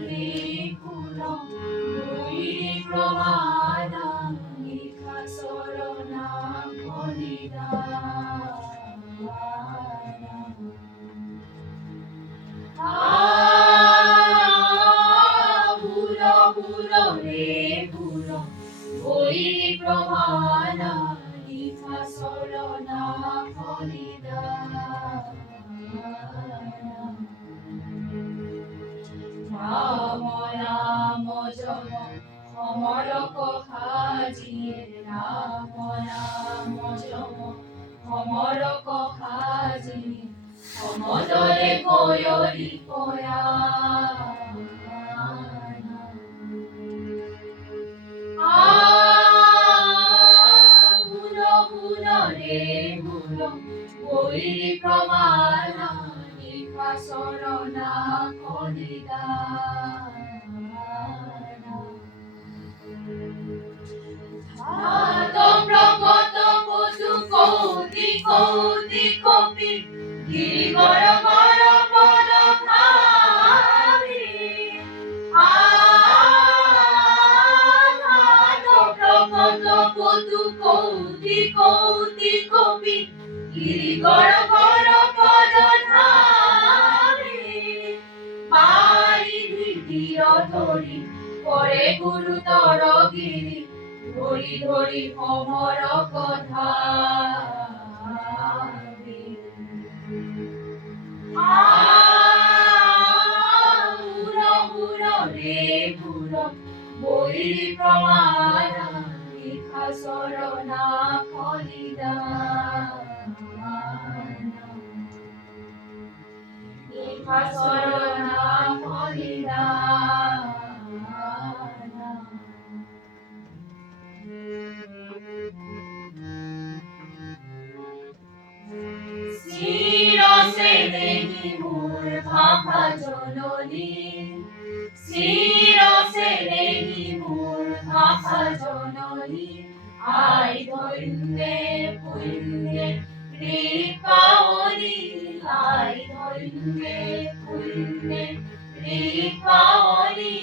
রেখুলম বৈরি প্রমাণা নিখা সরণা খনিদানা ভুলো ভুলো রে ভুলো বৈরি প্রমাণা নিখা সরণা খনিদানা রাম নাম জপ অমর কথাজিয়ে রাম নাম জপ অমর কথাজিয়ে অমদরে কয়রি পয়া ভুলো ভুলো রে ভুলো বৈরি প্রমাণা নিখা সরণা খনিদানা প্রকট পশু কৌতি কৌতি কপি গিরিবর বর পদ খাবি প্রকট পশু কৌতি কৌতি কপি গিরিবর বর পদ ধাবি বাড়ি ধীর ধরি পরে গুরুতর গিরি ধরি ধরি অমর কথা ভুলো ভুলো রে ভুলো বৈরি প্রমাণা নিখা সরণা খনিদানা নিখা সরণা খনিদানা শিরসে নেহি মোর ভাষা জননী শিরসে নেহি মোর ভাষা জননী আই ধন্যে পুণ্যে কৃপাওনি আই ধন্যে পুণ্যে কৃপাওনি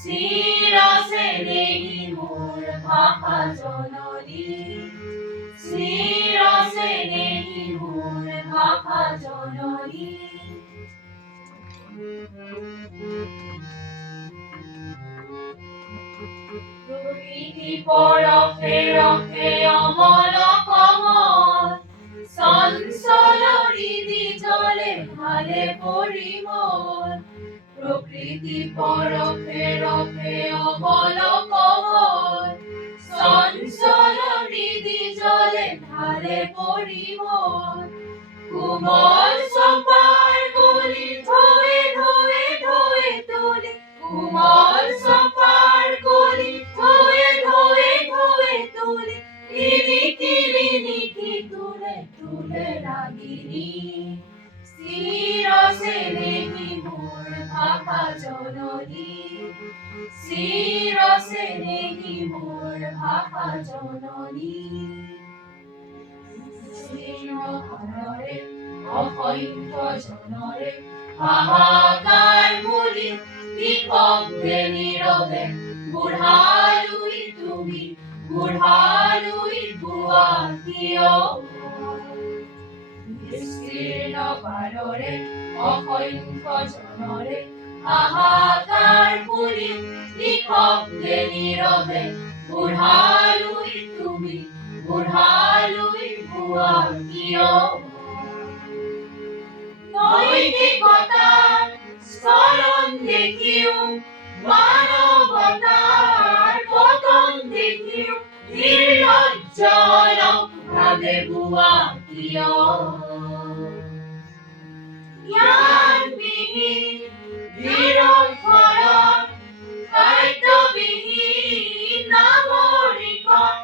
শিরসে নেহি মোর ভাষা জননী শিরসে নেহি মোর ভাষা জননী প্রকৃতি পরখে রখে অমল কমল চঞ্চল হৃদি জলে ঢালে পরিমল প্রকৃতি পরখে রখে অমল কমল চঞ্চল হৃদি জলে ঢালে পরিমল কুমল সপার গলি ধোয়ে ধোয়ে ধোয়ে তোলে কুমল সপার গলি ধোয়ে ধোয়ে ধোয়ে তোলে নিকি তুলে তুলে রাগিনী শিরসে নেহি মোর ভাষা জননী শিরসে নেহি মোর ভাষা জননী ঘরে অসংখ্য জনরে হাহাকাৰ বুলি নিশব্দে নীৰৱে বুঢ়ালুই তুমি বুঢ়ালুই গোৱা কিয় বিস্তীৰ্ণ পাৰৰে অসংখ্য জনৰে হাহাকাৰ বুলি নিশব্দে নীৰৱে বুঢ়ালুই তুমি বুঢ়ালুই গোৱা কিয় নৈতিকতাৰ স্খলন দেখিও মানৱতাৰ পতন দেখিও নিৰ্লজ্জনক ভাৱে গোৱা কিয় জ্ঞানবিহীন নিৰক্ষৰ খাদ্যবিহীন নাগৰিকৰ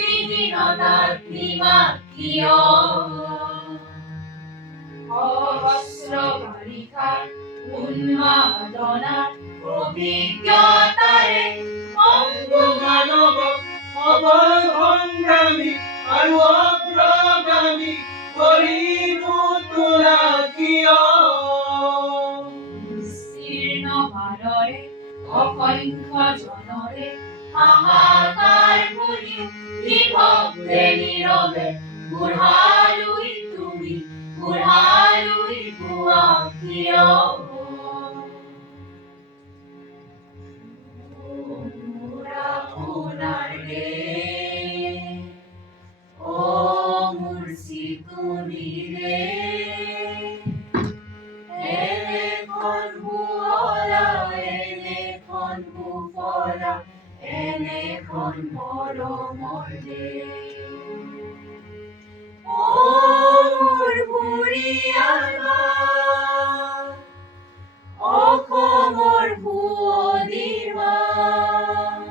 নেতৃবিহীনতাৰ সীমা কিয় অবস্ত্ৰ বাৰিষাৰ উন্মাদনাৰ অভিজ্ঞতাৰে অংগু মানৱক সবল সংগ্ৰামী আৰু অগ্ৰগামী কৰি নোতোলা কিয় অসংখ্য জনৰে হাহাকাৰ শুনিও নিভক্তে নীৰৱে বুঢ়ালৈ তুমি বুঢ়ালৈ কোৱা কিয় মোৰ আপোনাৰ দেশ, মোৰ চিকুনিৰে এনেখন শুৱলা এনেখন সুফলা এনেখন মৰমৰ দেশ মোৰ বুঢ়ীয়াৰ অসমৰ সুৱদীৰ মাত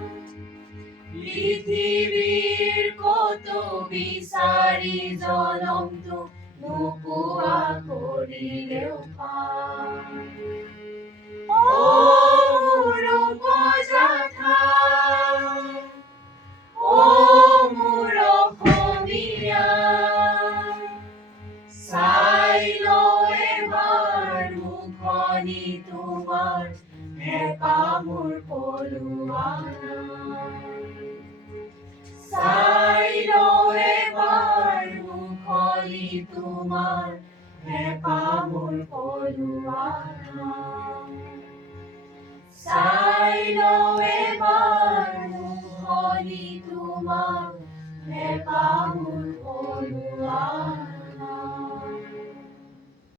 পৃথিৱীৰ কতো বিচাৰি জনমটো নোপোৱা কৰিলেও পায় মোৰ উপজাঠাই মোৰ অসমীয়া চাই লৈ এবাৰ মুখনি তোমাৰ হেঁপাহ মোৰ পলোৱা চাই লৈ এবাৰ মুখনি তোমাৰ হেঁপাহ মোৰ পলোৱা চাই লৈ এবাৰ মুখনি তোমাৰ হেঁপাহ মোৰ পলোৱা